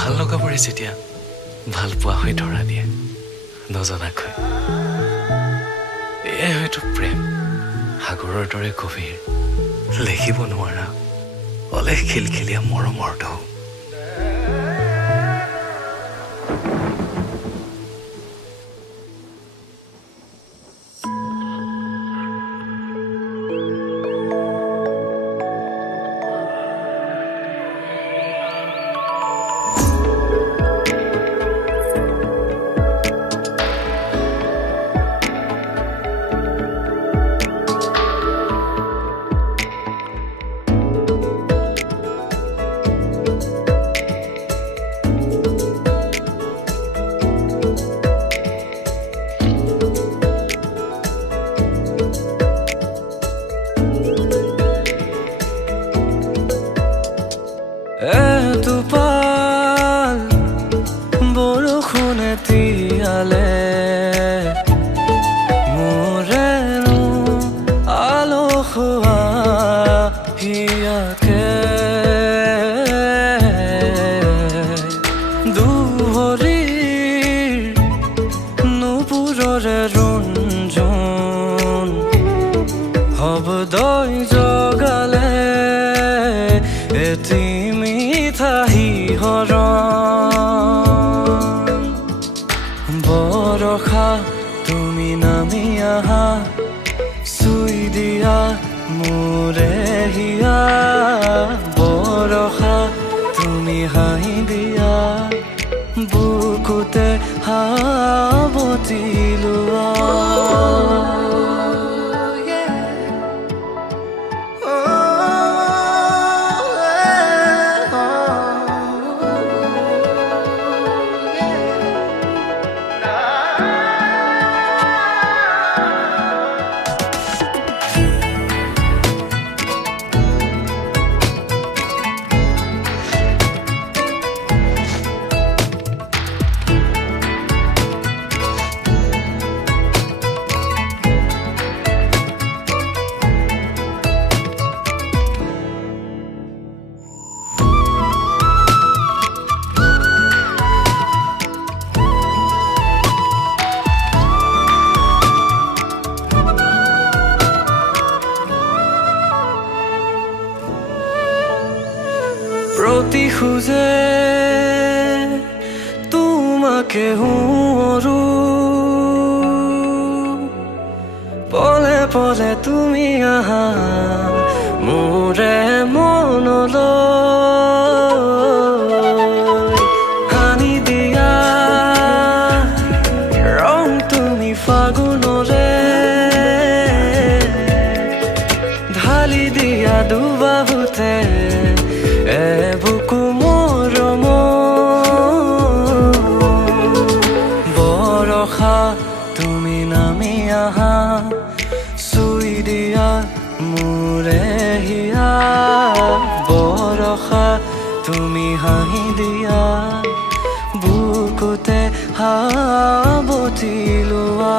ভাল লগাবোৰে যেতিয়া ভাল পোৱা হৈ ধৰা দিয়ে নজনাকৈ এয়াই হয়তো প্ৰেম সাগৰৰ দৰে গভীৰ লেখিব নোৱাৰা অলেখ খিলখিলীয়া মৰমৰ ঢৌ এটোপাল বৰষুণে তিয়ালে মোৰেনো আলসুৱা হিয়াকে দুহৰীৰ নুপুৰৰে ৰুণজুণ শব্দই জগালে এটি বৰষা তুমি নামি আহা চুই দিয়া মোৰে হিয়া বৰষা তুমি হাঁহি দিয়া বুকুতে সাৱটি লোৱা প্ৰতি খুজে তোমাকে হুঁৰো পলে পলে তুমি আহা মোৰে মনলৈ হানি দিয়া ৰং তুমি ফাগুনৰে ঢালি দিয়া দুবাহুতে বুকু মৰম বৰষা তুমি নামি আহা চুই দিয়া মোৰে হিয়া বৰষা তুমি হাঁহি দিয়া বুকুতে সাৱটি লোৱা